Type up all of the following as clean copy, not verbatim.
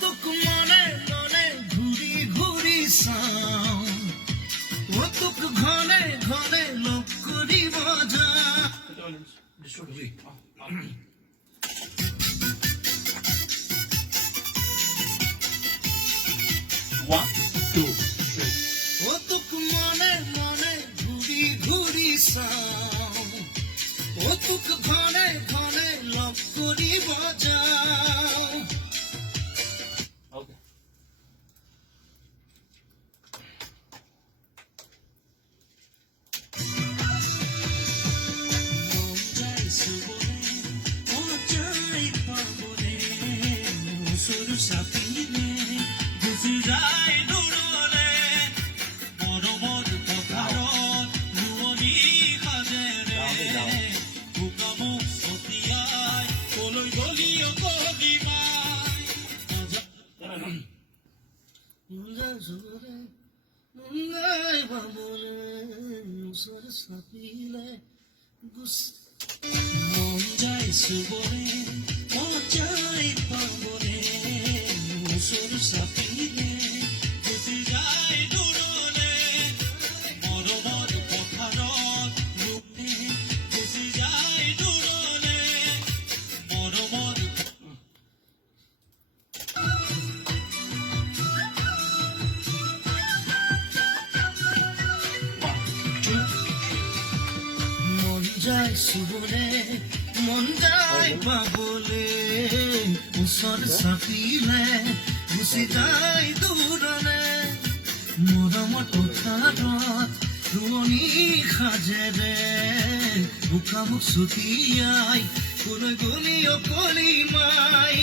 তোক মনে মনে ঘুরি ঘুরি চাওঁ তোক ঘনে ঘনে লগ কৰিব যাওঁ তোক মনে মনে ঘুরি ঘুরি চাওঁ তোক ঘনে ঘনে লগ কৰিব যাওঁ মন যায় চুবৰে মজাই পাবৰে ওচৰ চাপিলে গুচি যায় দূৰলে মৰমৰ পথাৰত ৰূপে গুচি যায় দূৰলে মৰমৰ যায় চুবলে মন যায় পাবলে ওচৰ চাপিলে গুচি যায় দূৰলে মৰমৰ পথাৰত ৰোৱনী সাজেৰে বোকামুখ ছটিয়াই কলৈ গলি অকলি মাই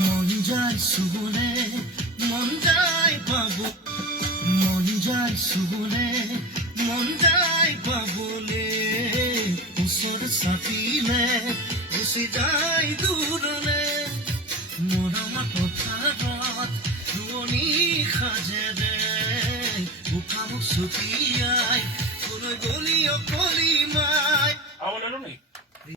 মন যায় চুবলে মন যায় পাব মন যায় চুবলে মন যায় পাবলে ওচৰ চাপিলে গুচি যায় দূৰলে মৰমৰ পথাৰত ৰোৱনী সাজেৰে বোকামুখ ছটিয়াই